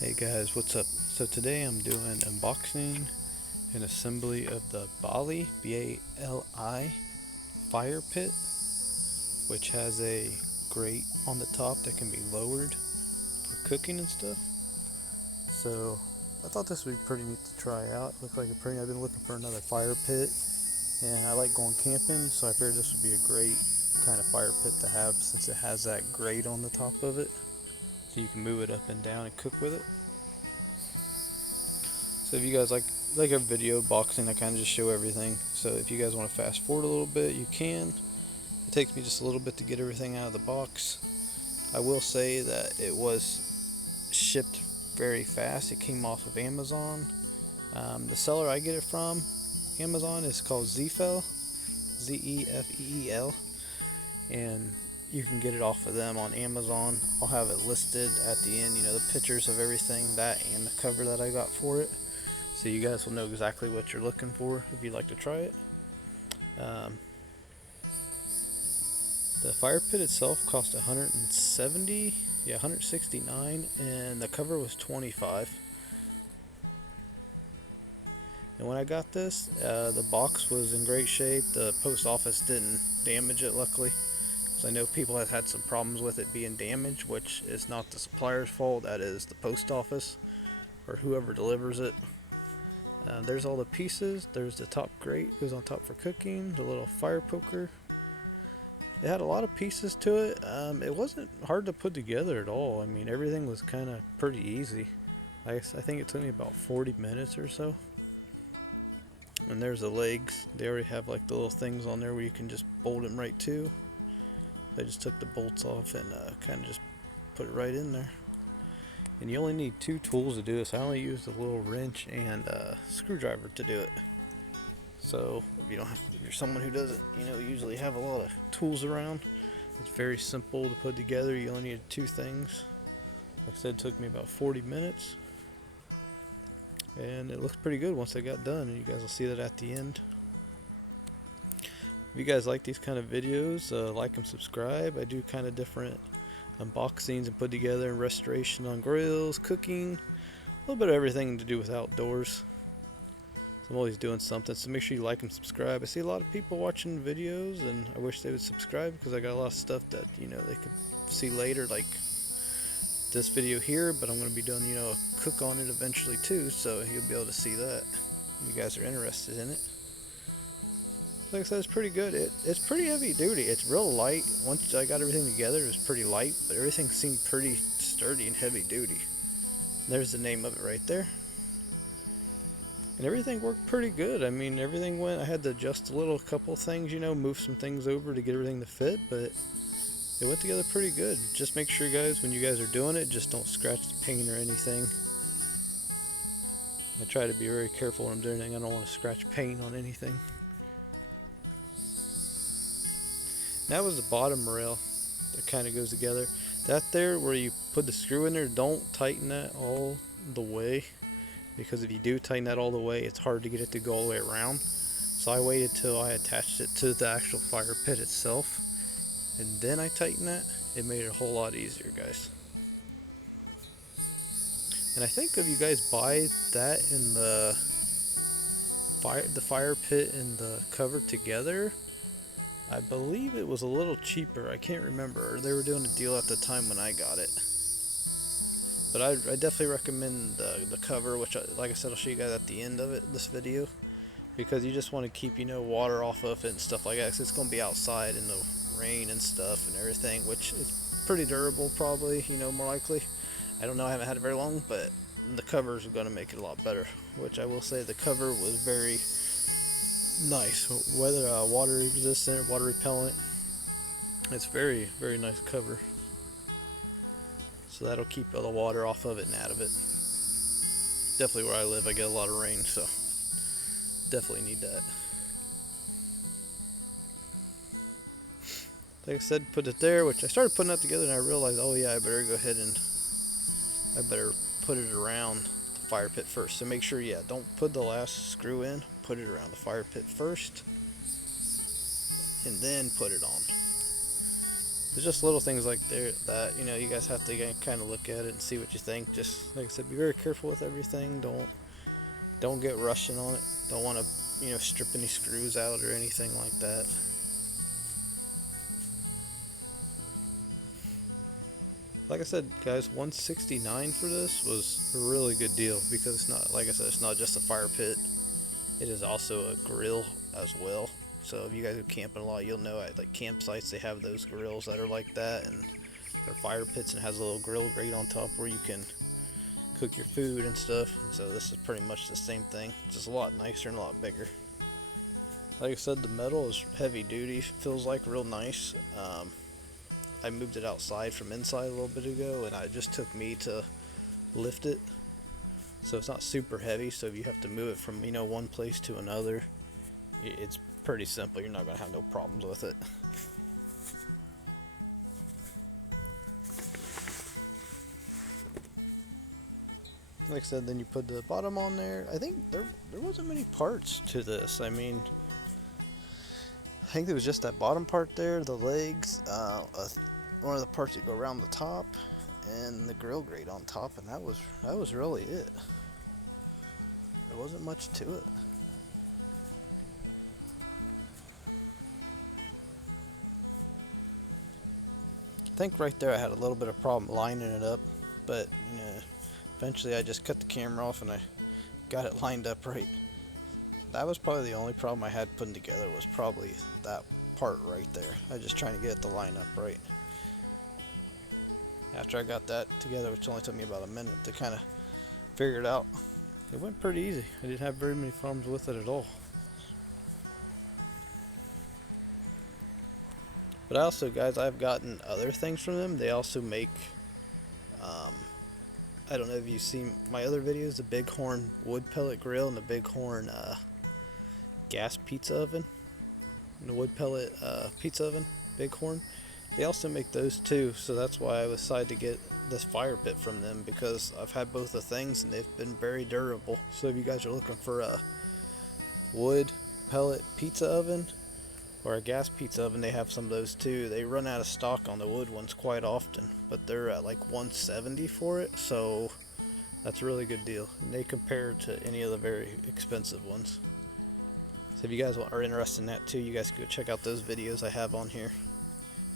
Hey guys, what's up? So today I'm doing unboxing and assembly of the Bali, B-A-L-I, fire pit, which has a grate on the top that can be lowered for cooking and stuff. So I thought this would be pretty neat to try out. It looked like I've been looking for another fire pit, and I like going camping, so I figured this would be a great kind of fire pit to have since it has that grate on the top of it, so you can move it up and down and cook with it. So if you guys like a video boxing, I kind of just show everything. So if you guys want to fast forward a little bit, you can. It takes me just a little bit to get everything out of the box. I will say that it was shipped very fast. It came off of Amazon. The seller I get it from, Amazon, is called Zefel, Zefeel, and you can get it off of them on Amazon. I'll have it listed at the end, the pictures of everything, that and the cover that I got for it. So you guys will know exactly what you're looking for if you'd like to try it. Um, the fire pit itself cost 170, yeah, 169, and the cover was 25. And when I got this, the box was in great shape. The post office didn't damage it, luckily. So I know people have had some problems with it being damaged, which is not the supplier's fault. That is the post office or whoever delivers it. There's all the pieces. There's the top grate, goes on top for cooking. The little fire poker. It had a lot of pieces to it. It wasn't hard to put together at all. I mean, everything was kind of pretty easy. I think it took me about 40 minutes or so. And there's the legs. They already have like the little things on there where you can just bolt them right to. I just took the bolts off and kind of just put it right in there. And you only need two tools to do this. I only used a little wrench and a screwdriver to do it. So if you're someone who doesn't, usually have a lot of tools around, it's very simple to put together. You only need two things. Like I said, it took me about 40 minutes, and it looks pretty good once I got done. And you guys will see that at the end. If you guys like these kind of videos, like and subscribe. I do kind of different unboxings and put together and restoration on grills, cooking, a little bit of everything to do with outdoors. I'm always doing something, so make sure you like and subscribe. I see a lot of people watching videos, and I wish they would subscribe because I got a lot of stuff that they could see later, like this video here. But I'm going to be doing a cook on it eventually too, so you'll be able to see that. If you guys are interested in it. Like I said, it's pretty good. It's pretty heavy duty. It's real light. Once I got everything together, it was pretty light, but everything seemed pretty sturdy and heavy duty. There's the name of it right there. And everything worked pretty good. I mean, everything went. I had to adjust a couple things, move some things over to get everything to fit, but it went together pretty good. Just make sure, guys, when you guys are doing it, just don't scratch the paint or anything. I try to be very careful when I'm doing anything. I don't want to scratch paint on anything. And that was the bottom rail that kind of goes together. That there, where you put the screw in there, don't tighten that all the way, because if you do tighten that all the way, it's hard to get it to go all the way around. So I waited till I attached it to the actual fire pit itself, and then I tightened that. It made it a whole lot easier, guys. And I think if you guys buy that in the fire pit and the cover together, I believe it was a little cheaper. I can't remember. They were doing a deal at the time when I got it. But I definitely recommend the cover, which, like I said, I'll show you guys at the end of this video, because you just want to keep water off of it and stuff like that, because it's going to be outside in the rain and stuff and everything, which is pretty durable, probably, more likely. I don't know, I haven't had it very long, but the covers are going to make it a lot better, which I will say the cover was very nice. Whether water resistant, water repellent, it's very, very nice cover. So that'll keep all the water off of it and out of it. Definitely where I live, I get a lot of rain, so definitely need that. Like I said, put it there, which I started putting that together and I realized, oh yeah, I better go ahead and I better put it around the fire pit first. So make sure, yeah, don't put the last screw in, put it around the fire pit first, and then put it on. There's just little things like there that you guys have to kind of look at it and see what you think. Just like I said, be very careful with everything. Don't get rushing on it. Don't want to strip any screws out or anything like that. Like I said, guys, 169 for this was a really good deal because it's not, like I said, it's not just a fire pit. It is also a grill as well. So if you guys go camping a lot, you'll know at like campsites they have those grills that are like that, and they're fire pits and has a little grill grate on top where you can cook your food and stuff. And so this is pretty much the same thing, just a lot nicer and a lot bigger. Like I said, the metal is heavy duty, feels like real nice. I moved it outside from inside a little bit ago, and it just took me to lift it. So it's not super heavy, so if you have to move it from one place to another, it's pretty simple. You're not going to have no problems with it. Like I said, then you put the bottom on there. I think there wasn't many parts to this. I mean, I think there was just that bottom part there, the legs, one of the parts that go around the top, and the grill grate on top, and that was really it. There wasn't much to it. I think right there I had a little bit of problem lining it up, but eventually I just cut the camera off and I got it lined up right. That was probably the only problem I had putting together, was probably that part right there. I was just trying to get it to line up right. After I got that together, which only took me about a minute to kind of figure it out, it went pretty easy. I didn't have very many problems with it at all. But also, guys, I've gotten other things from them. They also make, I don't know if you've seen my other videos, the Bighorn wood pellet grill and the Bighorn gas pizza oven, and the wood pellet pizza oven, Bighorn. They also make those too, so that's why I decided to get this fire pit from them, because I've had both the things and they've been very durable. So if you guys are looking for a wood pellet pizza oven or a gas pizza oven, they have some of those too. They run out of stock on the wood ones quite often, but they're at like $170 for it, so that's a really good deal. And they compare to any of the very expensive ones. So if you guys are interested in that too, you guys can go check out those videos I have on here.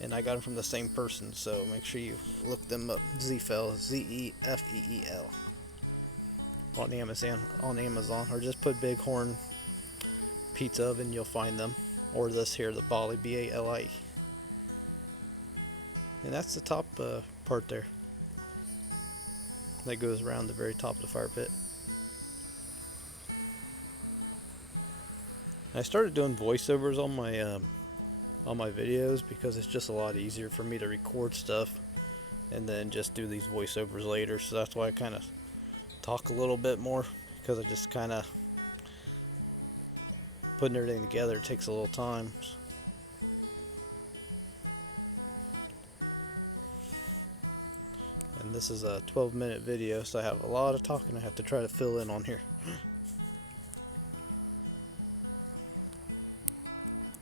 And I got them from the same person, so make sure you look them up. Zefeel, Zefeel, on Amazon, or just put Bighorn Pizza Oven, you'll find them. Or this here, the Bali, Bali. And that's the top part there. That goes around the very top of the fire pit. I started doing voiceovers on my videos because it's just a lot easier for me to record stuff and then just do these voiceovers later. So that's why I kind of talk a little bit more, because I just kind of putting everything together takes a little time. And this is a 12-minute video, so I have a lot of talking I have to try to fill in on here.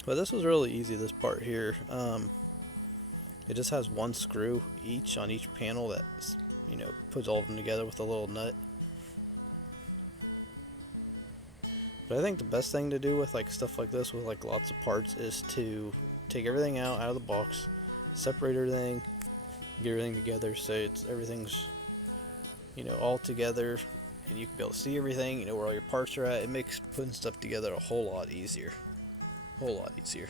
But this was really easy, this part here. It just has one screw each on each panel that puts all of them together with a little nut. But I think the best thing to do with like stuff like this, with like lots of parts, is to take everything out of the box, separate everything, get everything together so everything's all together, and you can be able to see everything, where all your parts are at. It makes putting stuff together a whole lot easier. Whole lot easier.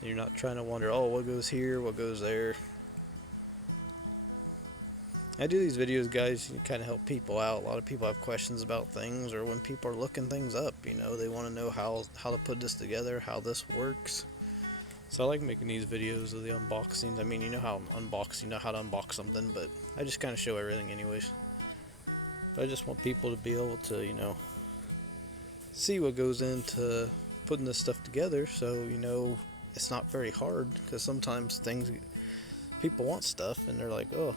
And you're not trying to wonder, oh, what goes here, what goes there. I do these videos, guys, to kind of help people out. A lot of people have questions about things, or when people are looking things up, they want to know how to put this together, how this works. So I like making these videos of the unboxings. I mean, you know how to unbox something, but I just kind of show everything anyways. But I just want people to be able to, see what goes into putting this stuff together, so it's not very hard, because sometimes people want stuff and they're like, oh,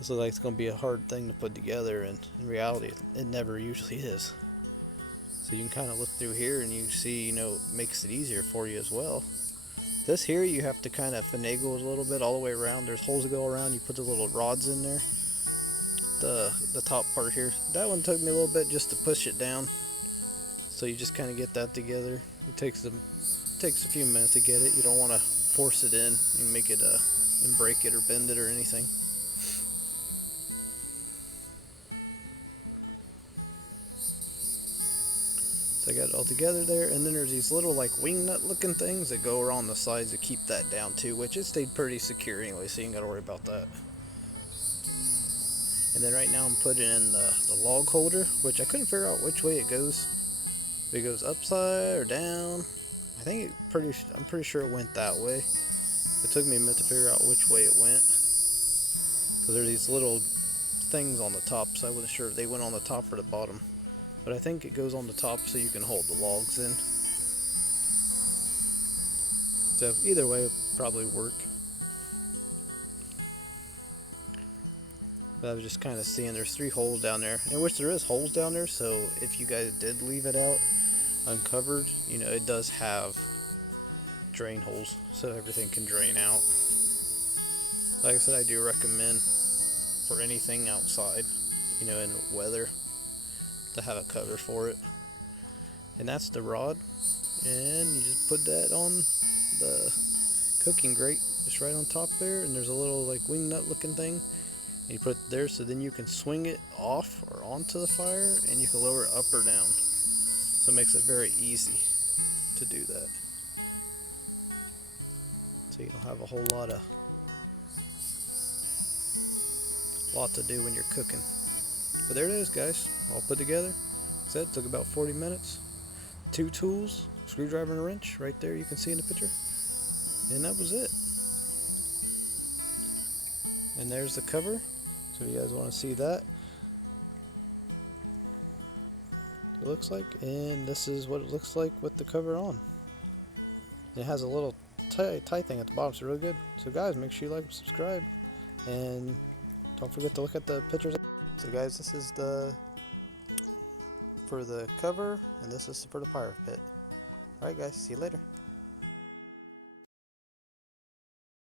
this looks like it's going to be a hard thing to put together, and in reality it never usually is. So you can kind of look through here and you see, you know, it makes it easier for you as well. This here you have to kind of finagle it a little bit all the way around. There's holes that go around. You put the little rods in there. The top part here. That one took me a little bit just to push it down. So you just kind of get that together. It takes a few minutes to get it. You don't want to force it in and make it and break it or bend it or anything. So I got it all together there, and then there's these little like wing nut looking things that go around the sides to keep that down too, which it stayed pretty secure anyway, so you ain't gotta worry about that. And then right now I'm putting in the log holder, which I couldn't figure out which way it goes. If it goes upside or down. I'm pretty sure it went that way. It took me a minute to figure out which way it went, because there's these little things on the top, so I wasn't sure if they went on the top or the bottom. But I think it goes on the top so you can hold the logs in. So either way, it'll probably work. But I was just kind of seeing there's 3 holes down there, in which there is holes down there, so if you guys did leave it out uncovered, you know, it does have drain holes so everything can drain out. Like I said, I do recommend for anything outside, you know, in weather, to have a cover for it. And that's the rod, and you just put that on the cooking grate just right on top there, and there's a little like wing nut looking thing, and you put it there so then you can swing it off or onto the fire, and you can lower it up or down, so it makes it very easy to do that, so you don't have a whole lot to do when you're cooking. But there it is, guys, all put together. Said it took about 40 minutes. 2 tools, screwdriver and a wrench, right there you can see in the picture, and that was it. And there's the cover, so if you guys want to see that, it looks like, and this is what it looks like with the cover on. It has a little tie thing at the bottom, so really good. So guys, make sure you like and subscribe, and don't forget to look at the pictures. So guys, this is for the cover, and this is for the fire pit. Alright guys, see you later.